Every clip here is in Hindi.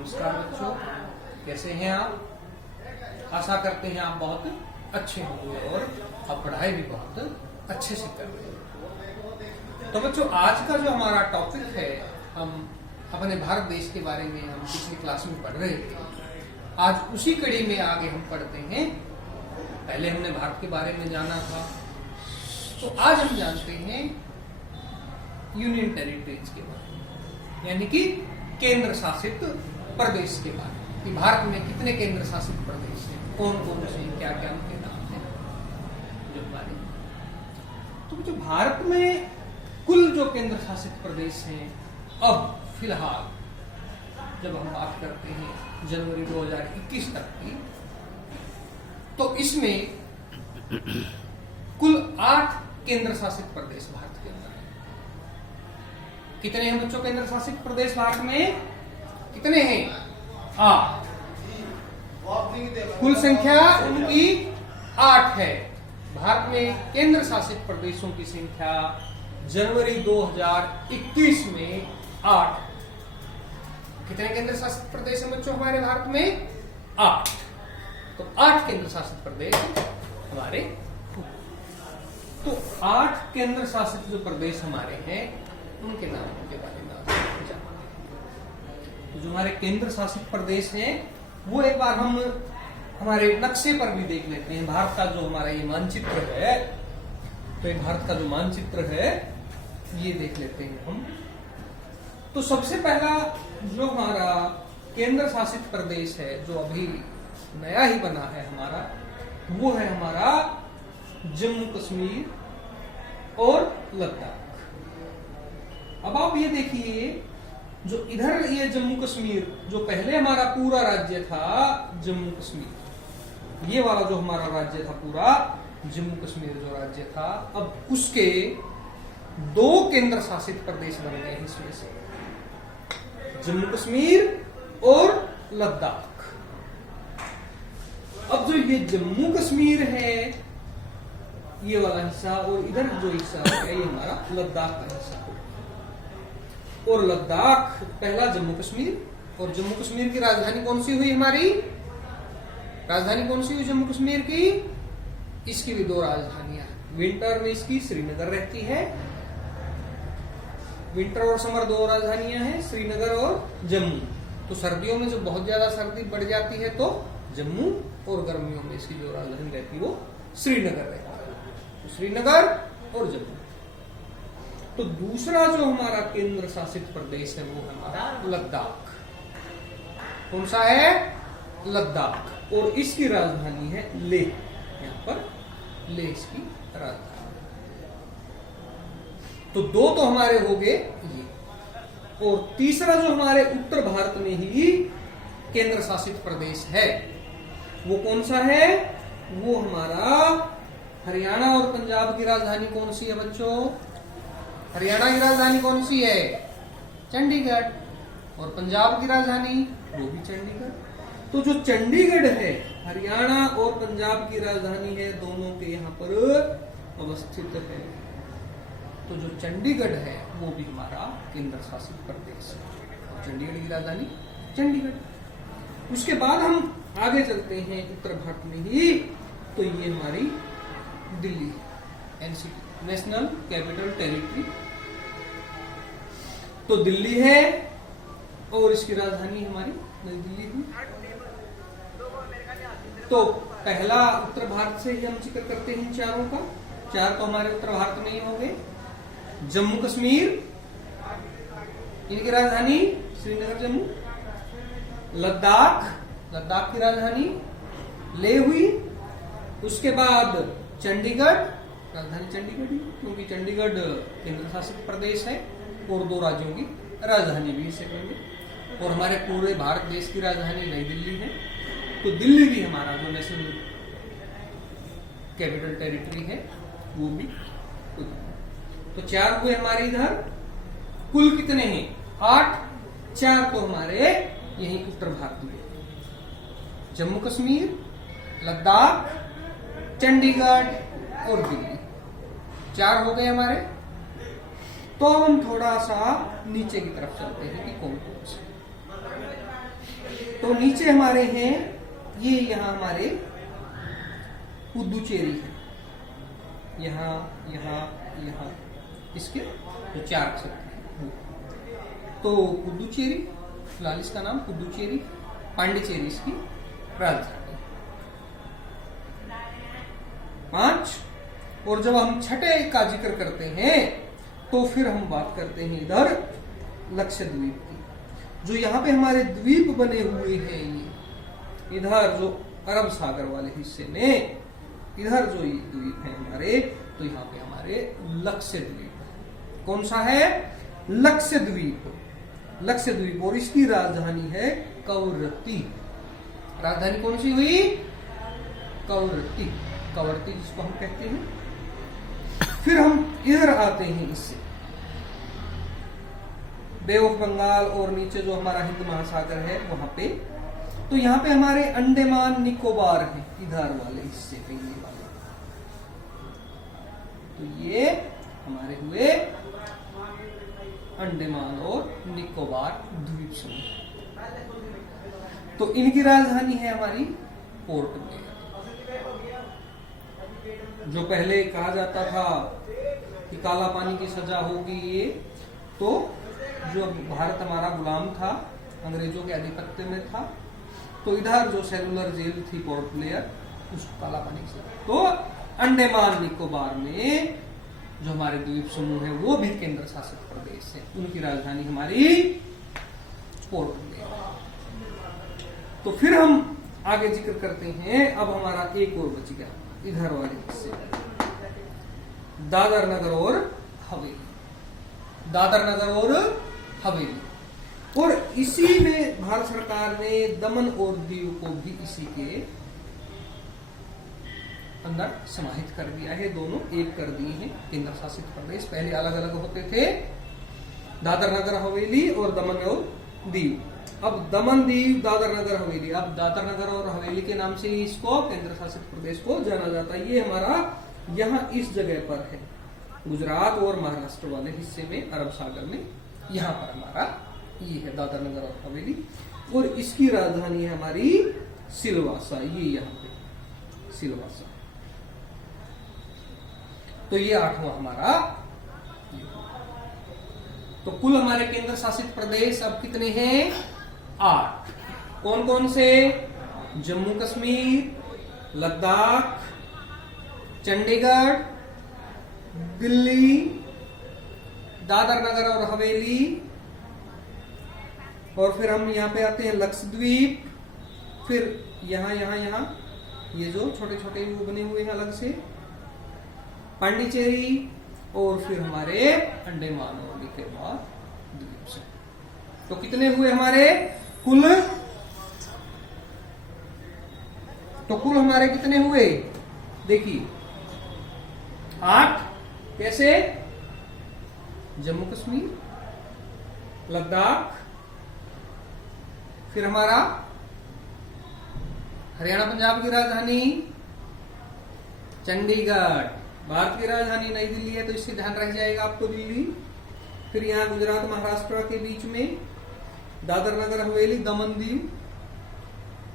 नमस्कार बच्चों, कैसे हैं आप? आशा करते हैं आप बहुत अच्छे होंगे और आप पढ़ाई भी बहुत अच्छे से कर रहे हैं। तो बच्चों, आज का जो हमारा टॉपिक है, हम अपने भारत देश के बारे में हम पिछली क्लास में पढ़ रहे थे। आज उसी कड़ी में आगे हम पढ़ते हैं। पहले हमने भारत के बारे में जाना था, तो आज हम जानते हैं यूनियन टेरिटरीज के बारे में, यानी कि केंद्र शासित प्रदेश के बारे में कि भारत में कितने केंद्र शासित प्रदेश हैं, कौन कौन से, क्या क्या उनके नाम हैं जो हमारे। तो जो भारत में कुल जो केंद्र शासित प्रदेश हैं, अब फिलहाल जब हम बात करते हैं जनवरी 2021 तक की, तो इसमें कुल 8 केंद्र शासित प्रदेश भारत के अंदर है। कितने हैं बच्चों केंद्र शासित प्रदेश भारत में? कितने हैं? 8। कुल संख्या उनकी 8 है। भारत में केंद्र शासित प्रदेशों की संख्या जनवरी 2021 में 8। कितने केंद्र शासित प्रदेश हैं बच्चों हमारे भारत में? 8। तो 8 केंद्र शासित प्रदेश हमारे। तो 8 केंद्र शासित जो प्रदेश हमारे हैं, उनके नामों के बारे में जानते हैं। तो जो हमारे केंद्र शासित प्रदेश हैं, वो एक बार हम हमारे नक्शे पर भी देख लेते हैं। भारत का जो हमारा ये मानचित्र है, तो ये भारत का जो मानचित्र है, ये देख लेते हैं हम। तो सबसे पहला जो हमारा केंद्र शासित प्रदेश है, जो अभी नया ही बना है हमारा, वो है हमारा जम्मू कश्मीर और लद्दाख। अब आप ये देखिए, जो इधर ये जम्मू कश्मीर, जो पहले हमारा पूरा राज्य था जम्मू कश्मीर, ये वाला जो हमारा राज्य था पूरा जम्मू कश्मीर जो राज्य था, अब उसके 2 केंद्र शासित प्रदेश बन गए इसमें से, जम्मू कश्मीर और लद्दाख। अब जो ये जम्मू कश्मीर है, ये वाला हिस्सा, और इधर जो हिस्सा है, ये हमारा लद्दाख का हिस्सा। और लद्दाख पहला जम्मू कश्मीर, और जम्मू कश्मीर की राजधानी कौन सी हुई हमारी? राजधानी कौन सी हुई जम्मू कश्मीर की? इसकी भी 2 राजधानियां। विंटर में इसकी श्रीनगर रहती है। विंटर और समर 2 राजधानियां हैं, श्रीनगर और जम्मू। तो सर्दियों में जो बहुत ज्यादा सर्दी बढ़ जाती है, तो जम्मू, और गर्मियों में इसकी जो राजधानी रहती है वो श्रीनगर रहती है। तो श्रीनगर और जम्मू। तो दूसरा जो हमारा केंद्र शासित प्रदेश है, वो हमारा लद्दाख। कौन सा है? लद्दाख। और इसकी राजधानी है लेह। यहाँ पर लेह इसकी राजधानी। तो 2 तो हमारे हो गए ये। और तीसरा जो हमारे उत्तर भारत में ही केंद्र शासित प्रदेश है, वो कौन सा है? वो हमारा हरियाणा और पंजाब की राजधानी कौन सी है बच्चों? हरियाणा की राजधानी कौन सी है? चंडीगढ़। और पंजाब की राजधानी वो भी चंडीगढ़। तो जो चंडीगढ़ है, हरियाणा और पंजाब की राजधानी है, दोनों के यहाँ पर अवस्थित है। तो जो चंडीगढ़ है, वो भी हमारा केंद्र शासित प्रदेश है। चंडीगढ़ की राजधानी चंडीगढ़। उसके बाद हम आगे चलते हैं उत्तर भारत में ही, तो ये हमारी Delhi, NCT, national capital territory. तो दिल्ली है, और इसकी राजधानी हमारी नई दिल्ली हुई। तो पहला उत्तर भारत से ही हम जिक्र करते हैं चारों का। 4 तो हमारे उत्तर भारत में ही हो गए। जम्मू कश्मीर, इनकी राजधानी श्रीनगर, जम्मू। लद्दाख, लद्दाख की राजधानी लेह हुई। उसके बाद चंडीगढ़, राजधानी चंडीगढ़ ही, क्योंकि चंडीगढ़ केंद्र शासित प्रदेश है, और 2 राज्यों की राजधानी भी इसे कहेंगे। और हमारे पूरे भारत देश की राजधानी नई दिल्ली है। तो दिल्ली भी हमारा जो नेशनल कैपिटल टेरिटरी है, वो भी। तो 4 हुए हमारे इधर। कुल कितने हैं? 8। 4 तो हमारे यही उत्तर भारत में, जम्मू कश्मीर, लद्दाख, चंडीगढ़ और दिल्ली। 4 हो गए हमारे। तो हम थोड़ा सा नीचे की तरफ चलते हैं कि कौन कौन से। तो नीचे हमारे हैं ये, यहाँ हमारे पुदुचेरी है, यहाँ यहाँ यहाँ इसके जो 4 अक्षर हैं। तो पुदुचेरी, फिलहाल इसका नाम पुदुचेरी, पांडिचेरी इसकी राजधानी। 5। और जब हम छठे का जिक्र करते हैं तो फिर हम बात करते हैं इधर लक्षद्वीप की। जो यहाँ पे हमारे द्वीप बने हुए हैं, ये इधर जो अरब सागर वाले हिस्से में, इधर जो ये द्वीप है हमारे, तो यहाँ पे हमारे लक्षद्वीप है। कौन सा है? लक्षद्वीप। लक्षद्वीप, और इसकी राजधानी है कवरत्ती। राजधानी कौन सी हुई? कवरत्ती, कवरत्ती जिसको हम कहते हैं। फिर हम इधर आते हैं, इससे बे ऑफ बंगाल और नीचे जो हमारा हिंद महासागर है वहां पे। तो यहाँ पे हमारे अंडमान निकोबार है, इधर वाले हिस्से पे ये वाले। तो ये हमारे हुए अंडमान और निकोबार द्वीप समूह। तो इनकी राजधानी है हमारी पोर्ट ब्लेयर। जो पहले कहा जाता था कि काला पानी की सजा होगी, ये तो जो भारत हमारा गुलाम था, अंग्रेजों के आधिपत्य में था, तो इधर जो सेलुलर जेल थी पोर्ट ब्लेयर, उसको काला पानी की सजा। तो अंडमान निकोबार में जो हमारे द्वीप समूह है वो भी केंद्र शासित प्रदेश है, उनकी राजधानी हमारी पोर्ट ब्लेयर। तो फिर हम आगे जिक्र करते हैं। अब हमारा एक और बच गया इधर वाले हिस्से, दादर नगर और हवेली। दादर नगर और हवेली, और इसी में भारत सरकार ने दमन और दीव को भी इसी के अंदर समाहित कर दिया है। दोनों एक कर दिए हैं केंद्र शासित प्रदेश। पहले अलग अलग होते थे, दादर नगर हवेली और दमन और दीव। अब दमन दीव दादर नगर हवेली, अब दादर नगर और हवेली के नाम से इसको केंद्र शासित प्रदेश को जाना जाता है। ये हमारा यहाँ इस जगह पर है, गुजरात और महाराष्ट्र वाले हिस्से में, अरब सागर में। यहाँ पर हमारा ये है दादर नगर और हवेली, और इसकी राजधानी है हमारी सिलवासा। ये यहाँ पे सिलवासा। तो ये 8वां हमारा। तो कुल हमारे केंद्र शासित प्रदेश अब कितने हैं? 8। कौन कौन से? जम्मू कश्मीर, लद्दाख, चंडीगढ़, दिल्ली, दादर नगर और हवेली, और फिर हम यहाँ पे आते हैं लक्षद्वीप। फिर यहाँ यहाँ यहाँ ये जो छोटे छोटे वो बने हुए हैं अलग से, पांडिचेरी, और फिर हमारे अंडमान और निकोबार द्वीप से। तो कितने हुए हमारे कुल? तो कुल हमारे कितने हुए? देखिए 8। कैसे? जम्मू कश्मीर, लद्दाख, फिर हमारा हरियाणा पंजाब की राजधानी चंडीगढ़, भारत की राजधानी नई दिल्ली है तो इससे ध्यान रह जाएगा आपको दिल्ली। फिर यहाँ गुजरात महाराष्ट्र के बीच में दादर नगर हवेली, दमन दीव,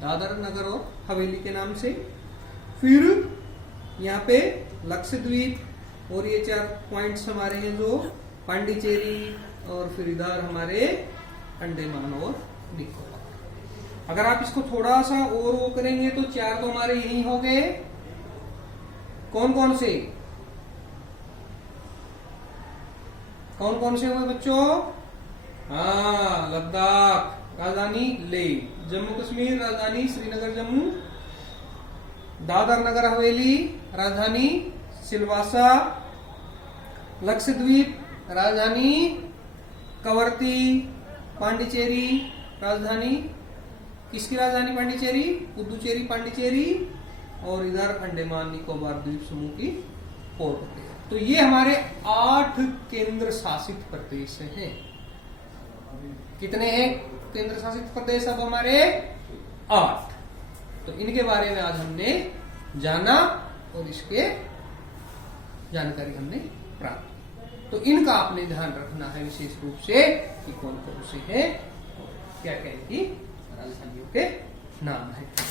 दादर नगर और हवेली के नाम से। फिर यहाँ पे लक्षद्वीप, और ये 4 पॉइंट्स हमारे हैं जो पांडिचेरी, और फिर इधर हमारे अंडमान और निकोबार। अगर आप इसको थोड़ा सा और वो करेंगे तो 4 तो हमारे यही हो गए। कौन कौन से? कौन कौन से हुए बच्चों? हाँ, लद्दाख राजधानी लेह, जम्मू कश्मीर राजधानी श्रीनगर जम्मू, दादर नगर हवेली राजधानी सिलवासा, लक्षद्वीप राजधानी कवरत्ती, पांडिचेरी राजधानी, किसकी राजधानी पांडिचेरी? पुदुचेरी पांडिचेरी, और इधर अंडमान निकोबार द्वीप समूह की पोर्ट ब्लेयर। तो ये हमारे 8 केंद्र शासित प्रदेश हैं। कितने हैं केंद्र शासित प्रदेश अब हमारे? 8। तो इनके बारे में आज हमने जाना और इसके जानकारी हमने प्राप्त की। तो इनका आपने ध्यान रखना है विशेष रूप से कि कौन कौन से हैं, क्या क्या इनकी राजधानियों के नाम है।